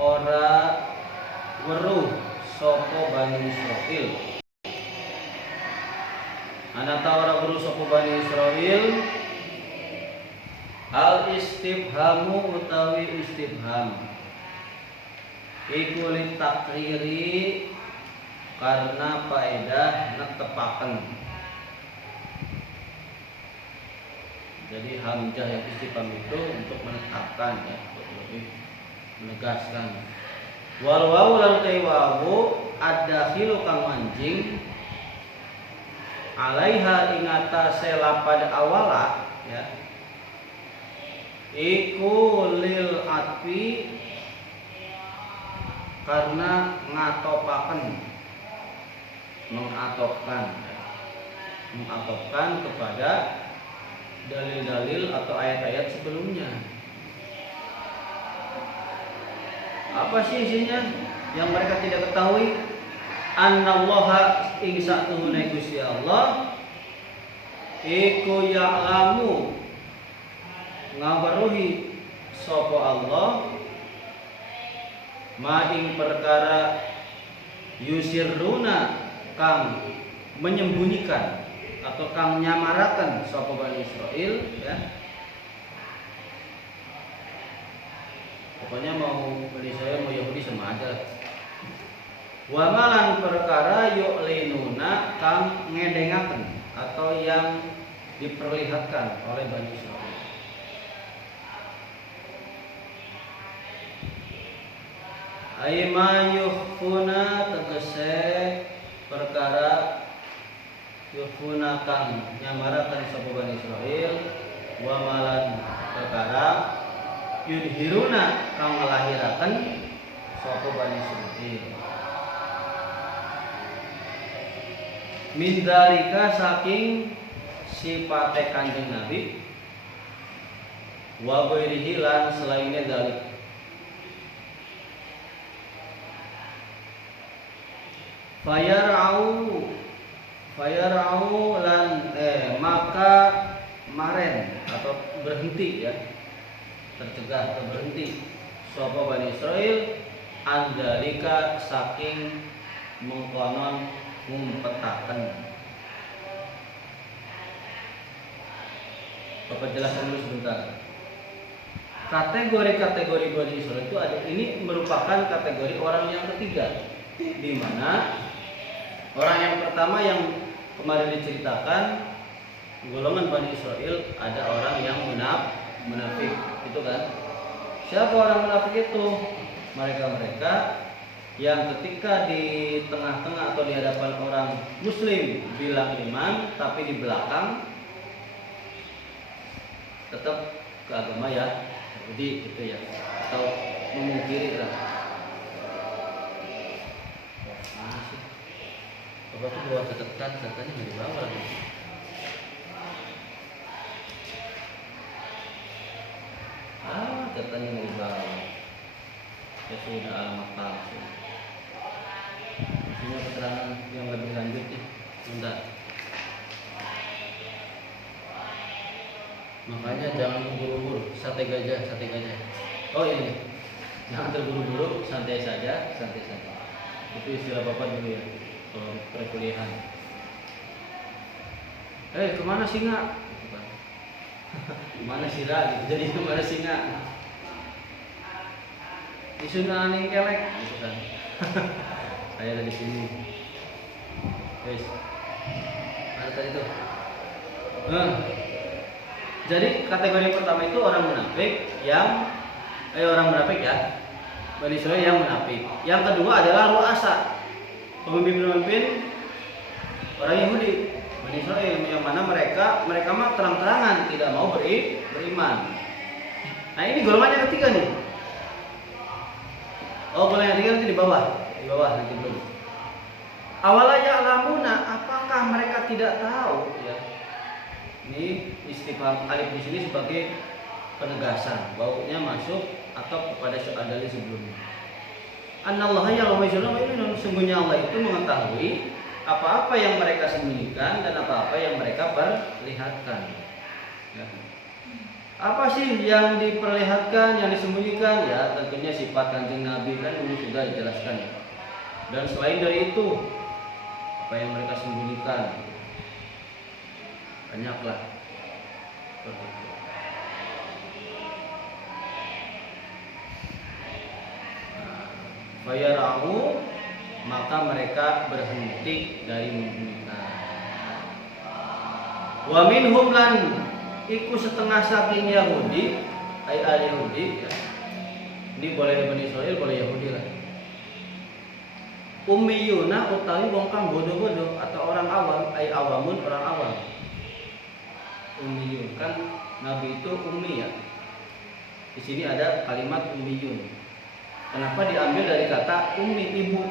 ora weruh sapa Bani Israil. Ana ta ora weruh sapa Bani Israil. Al istifhamu utawi istifham iku litakriri karena faedah netepaken. Jadi hamzah yang istifham itu untuk menetapkan, ya, untuk lebih menegaskan. Wal wawu lan wawu ad-dakhilu kang manjing alaiha ingata selapad awala, ya, iku lil atfi karena ngatopaken, mengatopkan kepada dalil-dalil atau ayat-ayat sebelumnya. Apa sih isinya yang mereka tidak ketahui? Annallaha ing satuhune Gusti Allah iku ya'lamu ngaweruhi sapa Allah ma ing perkara yusirruna kang menyembunyikan atau kang nyamaraken sapa Bani Israil, ya. Pokoknya mau Bani Israil mau Yahudi sama aja. Wa malan perkara yu'linuna kang ngedengaken atau yang diperlihatkan oleh Bani Israil. Aima yukhfuna tegese perkara yukhfuna kang nyamarakan sapa Bani Israil, wa malan perkara yudhiruna kang ngelahiraken sapa Bani Israil. Min dalika saking sifate Kanjeng Nabi wa ghairihi lan selainnya dalik. Fayarau lan maka maren atau berhenti, ya, tercegah atau berhenti sapa Bani Israil andalika saking mengkonon ngumpetaken. Bapak jelaskan dulu sebentar. Kategori-kategori Bani Israil itu ada, ini merupakan kategori orang yang ketiga, di mana orang yang pertama yang kemarin diceritakan golongan Bani Israil ada orang yang munafik, itu kan? Siapa orang munafik itu? Mereka yang ketika di tengah-tengah atau di hadapan orang Muslim bilang iman, tapi di belakang tetap ke agama, ya, jadi gitu, ya, atau memungkiri lah. Bapak tuh bawa catatan, catatannya nggak dibawa lagi. Catatannya nggak dibawa. Ya sudah, alamat palsu. Ini keterangan yang lebih lanjut, ya. Bentar. Makanya jangan buru-buru, santai gajah. Oh ini, jangan terburu-buru, santai saja. Itu istilah Bapak dulu, ya. Perkuliahan. Kemana singa? Kemana sira? Gitu. Jadi kemana singa? Isuna aning kelek, gitu kan? Saya ada di sini. Guys, ada tadi tuh. Jadi kategori pertama itu orang munafik yang orang munafik, ya, Bani Israil yang munafik. Yang kedua adalah ru'asa, pemimpin orang Yahudi, Bani Israil, yang mana mereka mah terang-terangan tidak mau beriman. Nah, ini golongan yang ketiga nih. Golongan yang ketiga nanti di bawah nanti belum. Awala ya'lamuna, apakah mereka tidak tahu, ya. Ini istifham alif di sini sebagai penegasan, baunya masuk atau kepada dalil sebelumnya. Anallaha ya'lamu ma yu'linun, sungguhnya Allah itu mengetahui apa-apa yang mereka sembunyikan dan apa-apa yang mereka perlihatkan. Ya. Apa sih yang diperlihatkan, yang disembunyikan? Ya tentunya sifat Kanjeng Nabi kan ini sudah dijelaskan ya. Dan selain dari itu, apa yang mereka sembunyikan? Banyaklah. Fayara'u, maka mereka berhenti dari membunyikan. Wa minhum lan iku setengah saking Yahudi, ay al Yahudi ya. Ini boleh Bani Israil, boleh Yahudi lah. Ummiyuna utawi wong kang bodoh-bodoh atau orang awam, ay awamun orang awam. Ummiyun kan Nabi itu ummi ya. Di sini ada kalimat ummiyun. Kenapa diambil dari kata ummi, ibu?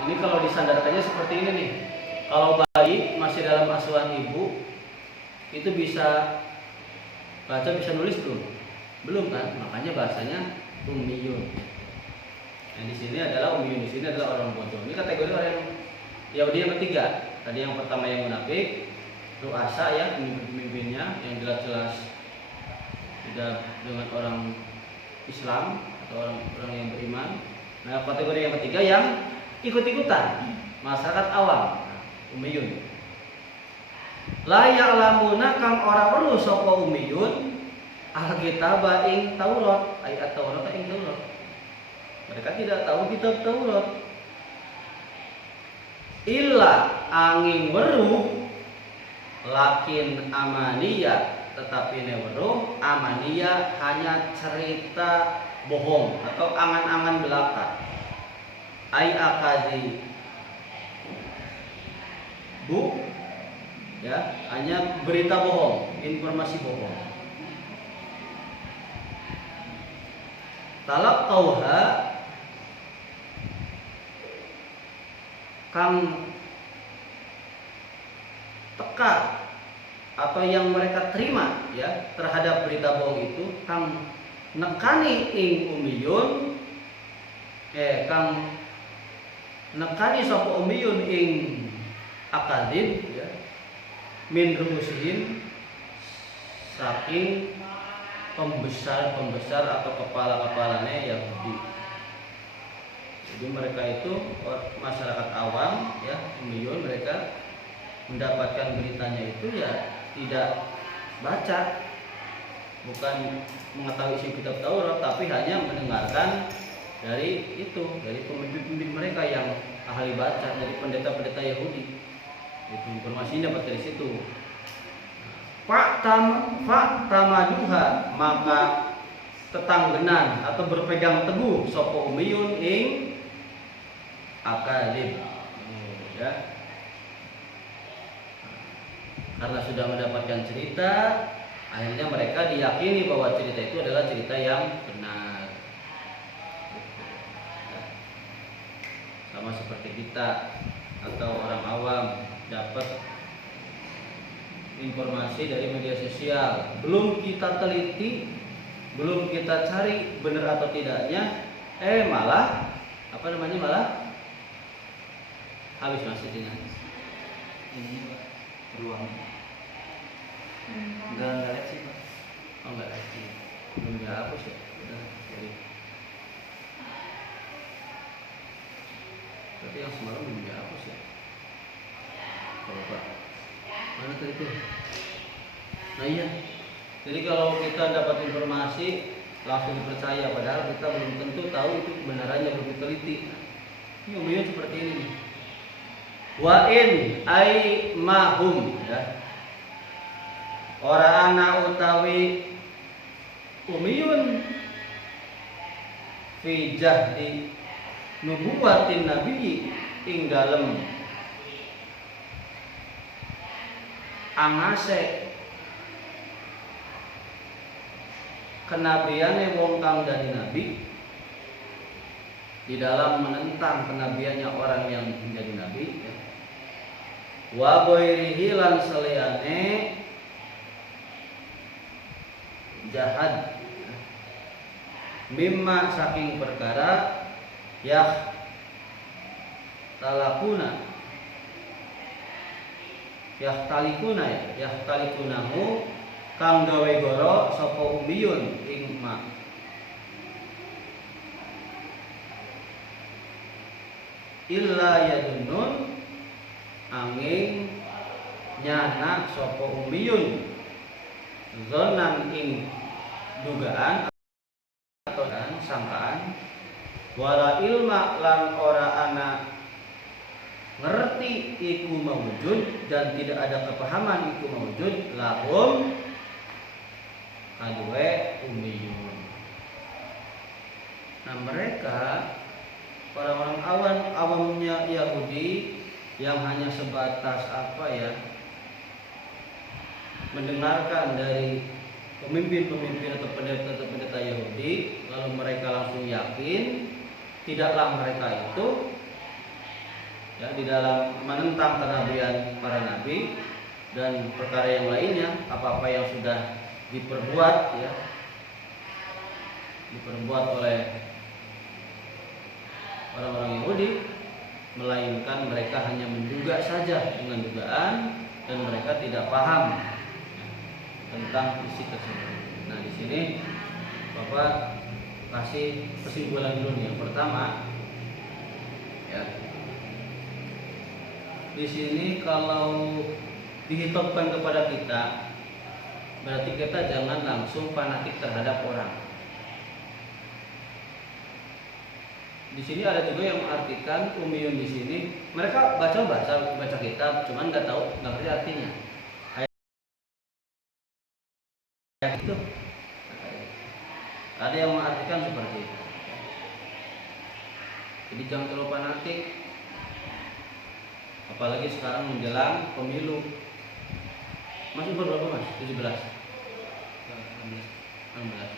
Ini kalau disandarkannya seperti ini nih. Kalau bayi masih dalam asuhan ibu, itu bisa baca, bisa nulis belum? Belum kan? Makanya bahasanya ummiyun. Nah, di sini adalah ummiyun, di sini adalah orang bodoh. Ini kategori orang Yahudi yang ketiga. Tadi yang pertama yang munafik, ru'asa ya, pemimpinnya yang jelas-jelas tidak dengan orang Islam atau orang yang beriman. Nah, kategori yang ketiga yang ikut-ikutan, masyarakat awam, ummiyun. La ya'lamuna kang ora weruh sapa ummiyun alkitab ing Taurat, ayat Taurat ing Taurat. Mereka tidak tahu kitab Taurat. Illa angin weruh lakin amaniya, tetapi ne weruh amaniya hanya cerita bohong atau angan-angan belaka. Ai akadi bu ya, hanya berita bohong, informasi bohong. Talak tauha kang teka atau yang mereka terima ya terhadap berita bohong itu kang nekani ing ummiyun kang nekani sapa ummiyun ing akadin ya min rumusihim saking pembesar atau kepala-kepalanya Yahudi. Jadi mereka itu masyarakat awam ya, ummiyun, mereka mendapatkan beritanya itu ya tidak baca, bukan mengetahui isi kitab Taurat, tapi hanya mendengarkan dari itu, dari pemimpin-pemimpin mereka yang ahli baca, dari pendeta-pendeta Yahudi. Itu informasinya dapat dari situ. Pak tamaduha, maka tetanggenan atau berpegang teguh sapa ummiyun ing akadib ya. Karena sudah mendapatkan cerita, akhirnya mereka diyakini bahwa cerita itu adalah cerita yang benar. Sama seperti kita atau orang awam dapat informasi dari media sosial, belum kita teliti, belum kita cari benar atau tidaknya, malah malah habis masjidnya. Ini ruang enggak lihat sih Pak. Oh enggak lihat sih, belum dihapus ya, udah jadi. Tapi yang semalam belum dihapus ya. Kalau Pak mana tadi itu? Nah iya. Jadi kalau kita dapat informasi langsung percaya, padahal kita belum tentu tahu itu kebenarannya, belum diteliti. Ini ummiyun seperti ini nih. Wa in ai mahum ya. Ora ana utawi ummiyun fi jahdi nubuwatin nabi ing dalem angase kenabiane wong kang dari nabi, di dalam menentang kenabiannya orang yang menjadi nabi ya. Wa ghairihi lan saliyane jahad mimma saking perkara yah talikunahu kang gawe goro sapa umbiyun ing ma. Illa yadunnun angin nyana sapa umbiyun zonan ing dugaan atau sangkaan wala ilma lan ora ana ngerti iku mawujud dan tidak ada kepahaman iku mawujud lahum kadue ummiyun. Nah mereka orang-orang awamnya Yahudi yang hanya sebatas mendengarkan dari pemimpin-pemimpin atau pendeta-pendeta Yahudi, lalu mereka langsung yakin. Tidaklah mereka itu di dalam menentang kenabian para nabi dan perkara yang lainnya, apa-apa yang sudah diperbuat oleh orang-orang Yahudi, melainkan mereka hanya menduga saja dengan dugaan dan mereka tidak paham tentang isi tersebut. Nah di sini Bapak kasih kesimpulan dulu nih. Yang pertama, di sini kalau dihitopkan kepada kita, berarti kita jangan langsung fanatik terhadap orang. Di sini ada juga yang mengartikan ummiyun di sini, mereka baca kitab, cuman nggak ngerti artinya. Kayak itu. Ada yang mengartikan seperti itu. Jadi jangan terlalu fanatik. Apalagi sekarang menjelang pemilu. Mas umur berapa mas? 17? 16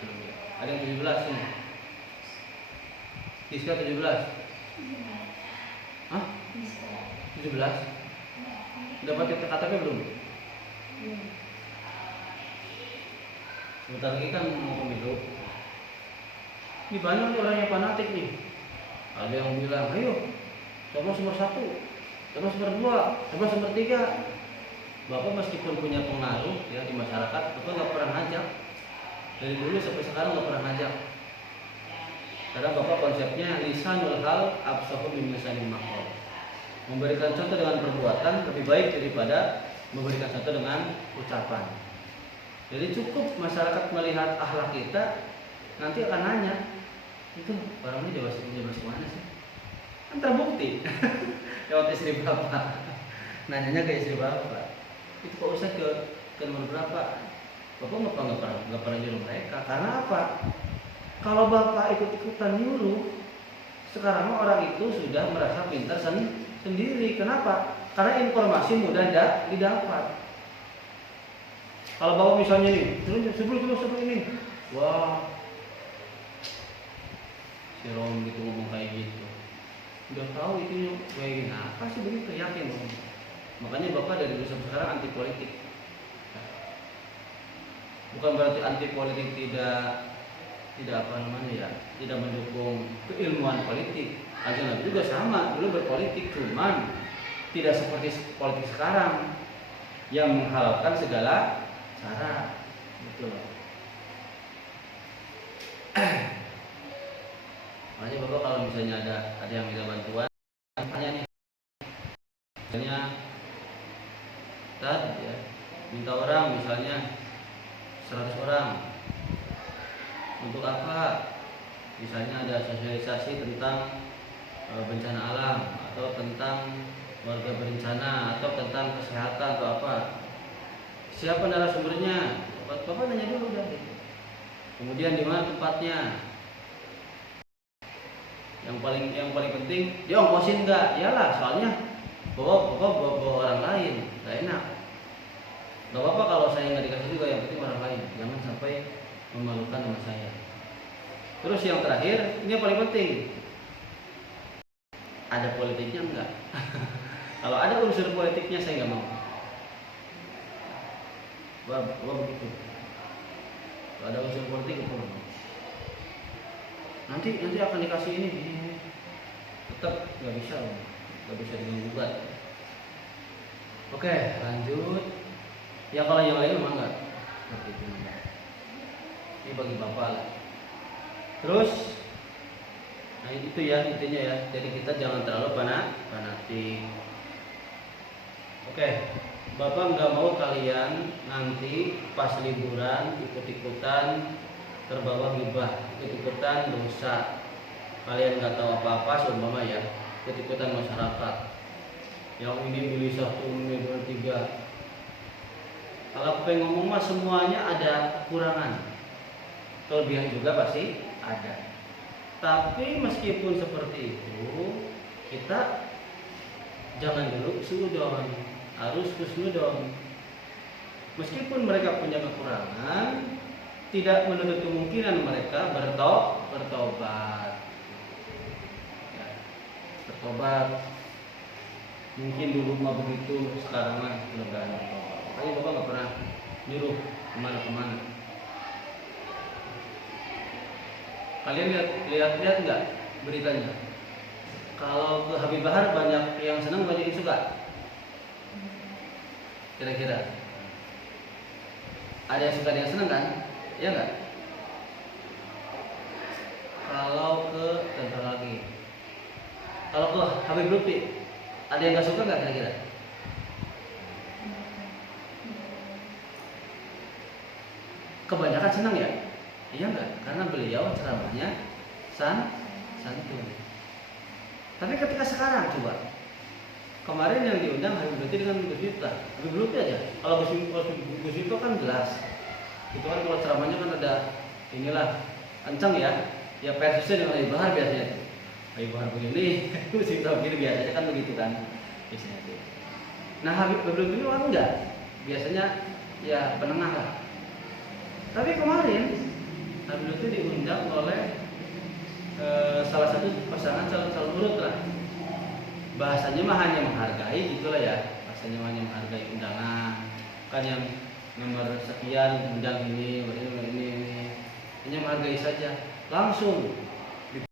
belum ya. Ada yang 17 ini? Tiska 17? Hah? 17? Dapat KTP belum? Sebentar lagi kan mau pemilu. Ini banyak orang yang fanatik nih. Ada yang bilang, ayo coblos nomor 1, coblos nomor 2, coblos nomor 3. Bapak meskipun punya pengaruh di masyarakat, Bapak nggak pernah ngajak. Dari dulu sampai sekarang nggak pernah ngajak. Karena Bapak konsepnya lisanul hal absahu min lisanil maqal. Memberikan contoh dengan perbuatan lebih baik daripada memberikan contoh dengan ucapan. Jadi cukup masyarakat melihat akhlak kita, nanti akan nanya, itu orangnya dewasa mana sih? Kan terbukti lewat istri bapak. Nanyanya ke istri bapak, itu kok usah ke nomor berapa? Bapak nggak pernah nyuruh mereka. Karena apa? Kalau bapak ikut-ikutan nyuruh, sekarang orang itu sudah merasa pintar sendiri. Kenapa? Karena informasi mudah didapat. Kalau bapak misalnya nih, sebelum ini, wah, si Rom gitu ngomong kayak gitu, udah tahu itu kayak gini, apa sih begitu, yakin dong. Makanya bapak dari dulu sampai sekarang anti politik. Bukan berarti anti politik tidak tidak mendukung keilmuan politik. Kanjeng juga sama, dulu berpolitik, cuman tidak seperti politik sekarang yang menghalalkan segala cara, gitu loh. Makanya bapak kalau misalnya ada yang minta bantuan, tanya nih, misalnya minta orang misalnya 100 orang, untuk apa? Misalnya ada sosialisasi tentang bencana alam, atau tentang warga berencana, atau tentang kesehatan atau apa. Siapa narasumbernya? Bapak nanya dulu udah. Kemudian di mana tempatnya? Yang paling penting dia ongkosin nggak? Iyalah, soalnya bawa orang lain, nggak enak. Nggak apa-apa kalau saya nggak dikasih juga, yang penting orang lain, jangan sampai memalukan nama saya. Terus yang terakhir, ini yang paling penting, ada politiknya enggak? Kalau ada unsur politiknya saya nggak mau. Wah begitu. Kalau ada unsur politik itu nanti akan dikasih ini, tetap nggak bisa digugat. Oke, lanjut. Ya kalau yang lain memang seperti itu. Ini bagi bapak lah. Terus, nah itu ya intinya ya. Jadi kita jangan terlalu fanatik. Oke, bapak nggak mau kalian nanti pas liburan ikut-ikutan terbawa ghibah, ikut-ikutan dosa. Kalian nggak tahu apa-apa, seumpama ya, ikut-ikutan masyarakat. Yang ini beli 1, ini 2, 3. Kalau pengen ngomong mah semuanya ada kekurangan, kelebihan juga pasti ada. Tapi meskipun seperti itu, kita jangan dulu sudon, harus husnudon. Meskipun mereka punya kekurangan, tidak menutup kemungkinan mereka bertobat. Ya, bertobat. Mungkin dulu mah begitu, sekarang mah mudah-mudahan bertobat. Tapi bapak nggak pernah nyuruh kemana-kemana. Kalian lihat nggak beritanya? Kalau ke Habib Bahar banyak yang senang, banyak yang suka. Kira-kira ada yang suka, ada yang senang kan? Iya nggak? Kalau ke contoh lagi, kalau ke Habib Lutfi, ada yang nggak suka nggak kira-kira? Kebanyakan senang ya? Iya nggak? Karena beliau ceramahnya santun. Tapi ketika sekarang coba, kemarin yang diundang Habib Lutfi dengan Gus Miftah, Habib Lutfi aja. Kalau Gus Miftah kan jelas, itu kan kalau ceramahnya kan ada inilah kencang ya. Ya persisnya dengan Habib Bahar biasanya. Habib Bahar begini, Gus Miftah begini biasanya kan begitu kan biasanya itu. Nah Habib Lutfi ini orang enggak, biasanya ya penengah lah. Tapi kemarin Habib Lutfi diundang oleh salah satu pasangan calon urut lah. Bahasanya mah hanya menghargai gitulah ya. Bahasanya hanya menghargai undangan. Kan yang nomor sekian undang ini. Hanya menghargai saja. Langsung